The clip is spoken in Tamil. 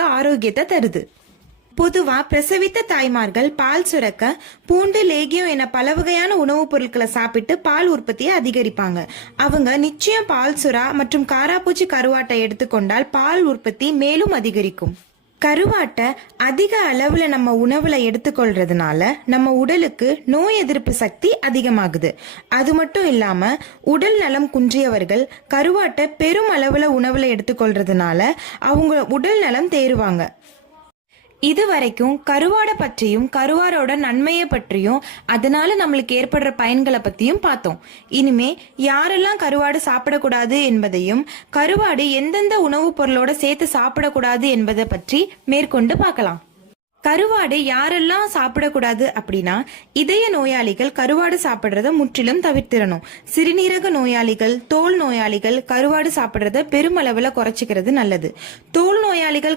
ஆரோக்கியத்தை தருது. பொதுவா பிரசவித்த தாய்மார்கள் பால் சுரக்க பூண்டு, லேகியம் என பல வகையான உணவுப் பொருட்களை சாப்பிட்டு பால் உற்பத்தியை அதிகரிப்பாங்க. அவங்க நிச்சயம் பால் சுறா மற்றும் காராப்பூச்சி கருவாட்டை எடுத்துக்கொண்டால் பால் உற்பத்தி மேலும் அதிகரிக்கும். கருவாட்டை அதிக அளவுல நம்ம உணவுல எடுத்துக்கொள்றதுனால நம்ம உடலுக்கு நோய் எதிர்ப்பு சக்தி அதிகமாகுது. அது மட்டும் இல்லாம உடல் நலம் குன்றியவர்கள் கருவாட்டை பெரும் அளவுல உணவுல எடுத்துக்கொள்றதுனால அவங்க உடல் நலம் தேறுவாங்க. இது வரைக்கும் கருவாடை பற்றியும் கருவாரோட நன்மையை பற்றியும் அதனால நம்மளுக்கு ஏற்படுற பயன்களை பத்தியும் பார்த்தோம். இனிமே யாரெல்லாம் கருவாடு சாப்பிடக்கூடாது என்பதையும் கருவாடு எந்தெந்த உணவுப் பொருளோட சேர்த்து சாப்பிடக்கூடாது என்பதை பற்றி மேற்கொண்டு பார்க்கலாம். கருவாடு யாரெல்லாம் சாப்பிடக்கூடாது அப்படின்னா, இதய நோயாளிகள் கருவாடு சாப்பிட்றத முற்றிலும் தவிர்த்திடணும். சிறுநீரக நோயாளிகள், தோல் நோயாளிகள் கருவாடு சாப்பிட்றத பெருமளவுல குறைச்சிக்கிறது நல்லது. தோல் நோயாளிகள்